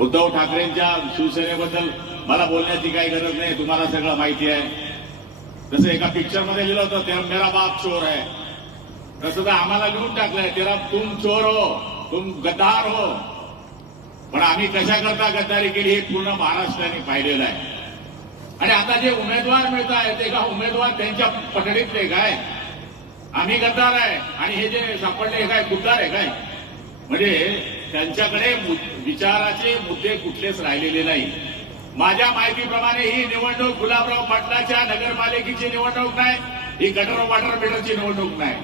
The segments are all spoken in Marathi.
उद्धव ठाकरेंच्या शिवसेनेबद्दल मला बोलण्याची काही गरज नाही तुम्हाला सगळं माहिती आहे. जसं एका पिक्चरमध्ये लिहिलं होतं तेरा मेरा बाप चोर आहे. तसं तर आम्हाला लिहून टाकलंय तेरा तुम चोर हो तुम गद्दार हो. पण आम्ही कशा करता गद्दारी केली हे पूर्ण महाराष्ट्राने पाहिलेलं आहे. आणि आता जे उमेदवार मिळत आहेत ते का उमेदवार त्यांच्या पठडीतले काय? आम्ही गद्दार आहे आणि हे जे सापडले हे काय गुद्दार आहे काय? म्हणजे त्यांच्याकडे विचाराचे मुद्दे कुठलेच राहिलेले नाही. माझ्या माहितीप्रमाणे ही निवडणूक गुलाबराव पाटलाच्या नगरपालिकेची निवडणूक नाही ही गटर वॉटर मीटरची निवडणूक नाही.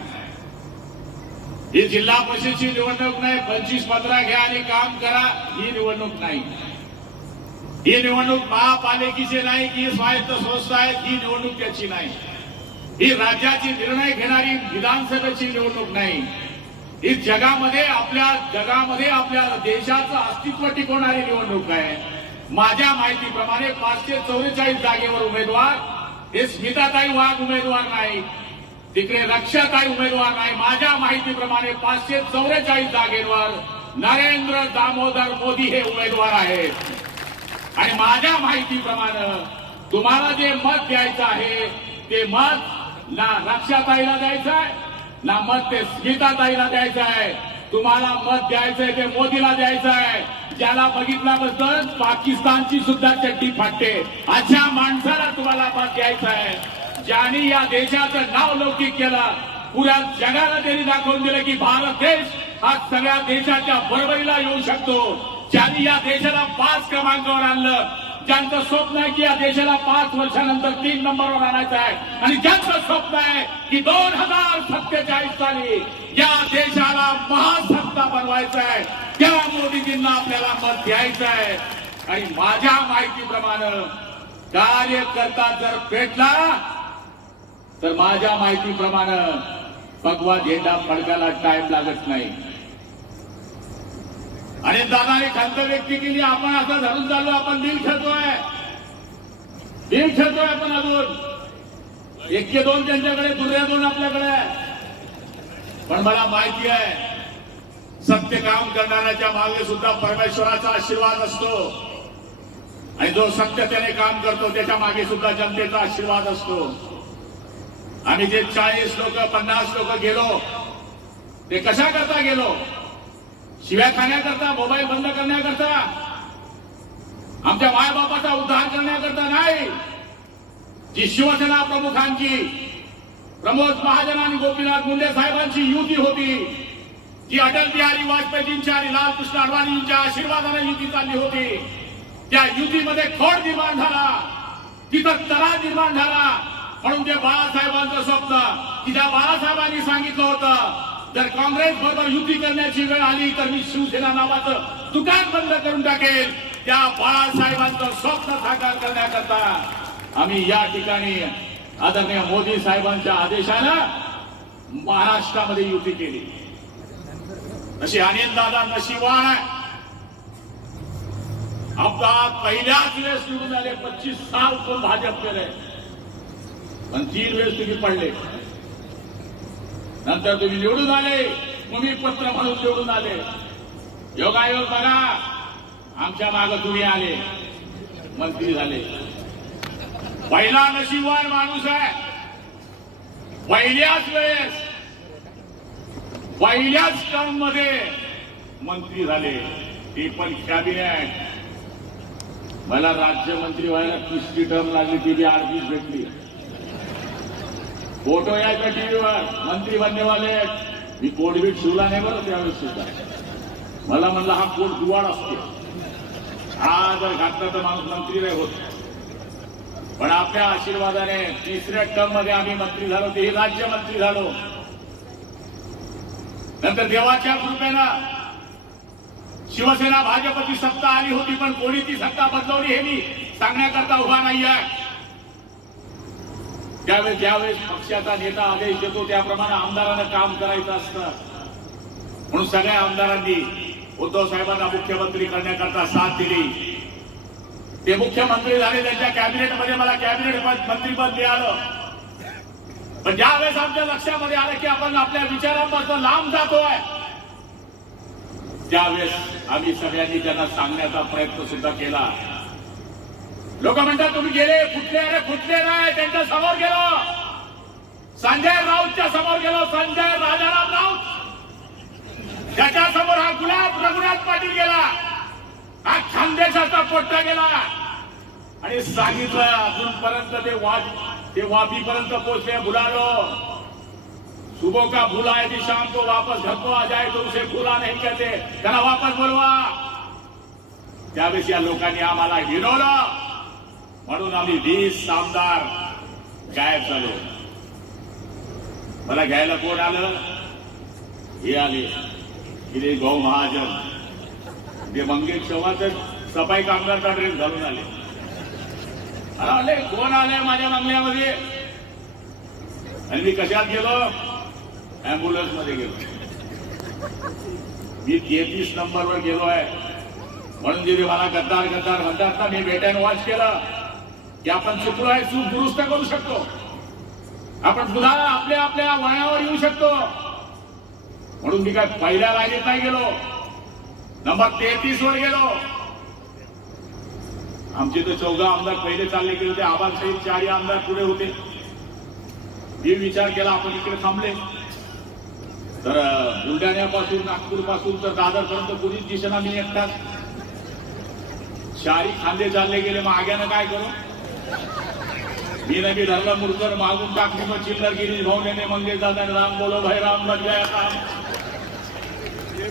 ही जिल्हा परिषदची निवडणूक नाही पंचवीस पंधरा घ्या आणि काम करा ही निवडणूक नाही. ही निवडणूक महापालिकेची नाही की स्वायत्त संस्था आहे ही निवडणूक त्याची नाही. ही राज्याची निर्णय घेणारी विधानसभेची निवडणूक नाही. ही जगामध्ये आपल्या जगामध्ये आपल्या देशाचं अस्तित्व टिकवणारी निवडणूक आहे. माझ्या माहितीप्रमाणे पाचशे चौवेचाळीस जागेवर उमेदवार हे स्मिताताई वाघ उमेदवार नाही. तिकडे रक्षाताई उमेदवार नाही. माझ्या माहितीप्रमाणे पाचशे चौवेचाळीस जागेवर नरेंद्र दामोदर मोदी हे उमेदवार आहेत. आणि माझ्या माहितीप्रमाणे तुम्हाला जे मत द्यायचं आहे ते मत ना रक्षाताईला द्यायचं आहे ना मत ते स्मिताताईला द्यायचं आहे. तुम्हाला मत द्यायचंय ते मोदीला द्यायचं आहे. ज्याला बघितल्याबद्दल पाकिस्तानची सुद्धा चड्डी फाटते. अशा माणसाला तुम्हाला मत द्यायचं आहे. ज्यांनी या देशाचं नाव लौकिक केलं पुऱ्या जगाला त्यांनी दाखवून दिलं की भारत देश हा सगळ्या देशाच्या बरोबरीला येऊ शकतो. ज्यांनी या देशाला पाच क्रमांकावर आणलं ज्यांचं स्वप्न आहे की या देशाला पाच वर्षानंतर तीन नंबरवर आणायचं आहे. आणि ज्यांचं स्वप्न आहे की दोन हजार सत्तेचाळीस साली या देशाला महासत्ता बनवायचं आहे. त्या मोदीजींना आपल्याला मत द्यायचं आहे. आणि माझ्या माहितीप्रमाणे कार्यकर्ता जर पेटला तर माझ्या माहितीप्रमाणे भगवा झेंडा फडकायला टाइम लागत नाही. आणि दादाने खंत व्यक्त केली आपण असं धरून चाललो आपण दिल खेळतोय. दिल खेळतोय आपण अजून. एके दोन त्यांच्याकडे दुर्या दोन आपल्याकडे. पण मला माहिती आहे सत्य काम करणाऱ्याच्या मागे सुद्धा परमेश्वराचा आशीर्वाद असतो. आणि जो सत्य त्याने काम करतो त्याच्यामागे सुद्धा जनतेचा आशीर्वाद असतो. आम्ही जे चाळीस लोक पन्नास लोक गेलो ते कशा करता गेलो? शिव्या खाण्याकरता मोबाईल बंद करण्याकरता आमच्या मायबापाचा उद्धार करण्याकरता नाही. जी शिवसेना प्रमुखांची प्रमोद महाजन आणि गोपीनाथ मुंडे साहेबांची युती होती जी अटल बिहारी वाजपेयींच्या आणि लालकृष्ण अडवाणींच्या आशीर्वादाने युती चालली होती त्या युतीमध्ये खोड निर्माण झाला तिथं तरा निर्माण झाला. म्हणून ते बाळासाहेबांचं स्वप्न की त्या बाळासाहेबांनी सांगितलं होतं जर काँग्रेस बरोबर युती करण्याची वेळ आली तर मी शिवसेना नावाचं दुकान बंद करून टाकेल त्या बाळासाहेबांचं स्वप्न साकार करण्याकरता आम्ही या ठिकाणी आदरणीय मोदी साहेबांच्या आदेशानं महाराष्ट्रामध्ये युती केली. अशी अनिल दादा नशिबान आहे. अपघात पहिल्याच वेळेस निवडून आले पच्चीस साल तो भाजप केले पण तीन वेळेस तुम्ही पडले. नंतर तुम्ही निवडून आले. तुम्ही पत्र म्हणून निवडून आले. योगायोग बघा. आमच्या माग तुम्ही आले. मंत्री झाले. पहिला नशीबवान माणूस आहे. पहिल्याच वेळेस पहिल्याच टर्ममध्ये मंत्री झाले. ते पण कॅबिनेट मला राज्यमंत्री व्हायला तिसरी टर्म लागली ती बी भेटली. फोटो यायचा टीव्हीवर. मंत्री बननेवाले मी कोडबीट शिवला नाही बरं त्यावेळेस सुद्धा. मला म्हणलं हा कोट दुवाड असतो. हा जर घातला तर माणूस मंत्री नाही होत. पण आपल्या आशीर्वादाने तिसऱ्या टर्ममध्ये आम्ही मंत्री झालो तेही राज्यमंत्री झालो. नंतर देवाच्या कृपेनं शिवसेना भाजपची सत्ता आली होती पण कोणी ती सत्ता बदलवली हे मी सांगण्याकरता उभा नाही आहे त्यावेळेस ज्यावेळेस पक्षाचा नेता आदेश देतो त्याप्रमाणे आमदारानं काम करायचं असतं. म्हणून सगळ्या आमदारांनी उद्धव साहेबांना मुख्यमंत्री करण्याकरता साथ दिली. ते मुख्यमंत्री झाले त्यांच्या कॅबिनेटमध्ये मला कॅबिनेट मंत्रीपद मिळालं. पण ज्यावेळेस आमच्या लक्षामध्ये आलं की आपण आपल्या विचारांपासून लांब जातोय त्यावेळेस आम्ही सगळ्यांनी त्यांना सांगण्याचा प्रयत्न सुद्धा केला. लोक म्हणतात तुम्ही गेले फुटले अरे फुटले नाही? त्यांच्यासमोर गेलो. संजय राऊतच्या समोर गेलो. संजय राजाराम राऊत. त्याच्यासमोर हा गुलाब रघुनाथ पाटील गेला. हा खानदेशाचा पोट्टा गेला. आणि सांगितलं अजूनपर्यंत ते वा ते वापीपर्यंत पोहोचले बुलालो. सुबह का भूला है कि शाम को वापस घर को आ जाए तो उसे भूला नहीं कहते वापस बोलवा. त्यावेळेस या लोकांनी आम्हाला हिरवलं म्हणून आम्ही वीस आमदार गायब झालो. मला घ्यायला कोण आलं? हे आले. इथे भाऊ महाजन. ते मंगेश चव्हाण तर सफाई कामगारचा ड्रेस घालून आले. अरे आले कोण आले माझ्या बंगल्यामध्ये? आणि मी कशात गेलो? अँब्युलन्समध्ये गेलो. मी तेहतीस नंबरवर गेलो आहे. म्हणून तिथे मला गद्दार गद्दार म्हणतात ना मी बेट्यानं वॉच केला. की आपण चुकलो आहे चूक दुरुस्त करू शकतो. आपण पुन्हा आपल्या आपल्या वयावर येऊ शकतो. म्हणून मी काय पहिल्या लाईनीत नाही गेलो. नंबर तेहतीस वर गेलो. आमचे तर चौदा आमदार पहिले चालले गेले होते. आबाद सहित चारही आमदार पुढे होते. मी विचार केला आपण इकडे थांबले. तर बुलढाण्यापासून नागपूरपासून तर दादरपर्यंत कुणीच दिसेना मी एकटाच. शारी खांदे चालले गेले मग आग्यानं काय करू? मी नवी धरला मुरकर मागून टाकली मग चिल्लर गिरीश भाऊने मंगेश दादा राम बोलो भाई राम बन गया काम.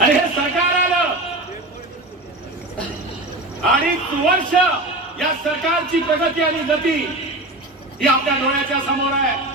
आणि हे सरकार आलं. अडीच वर्ष या सरकारची प्रगती आणि गती ही आपल्या डोळ्याच्या समोर आहे.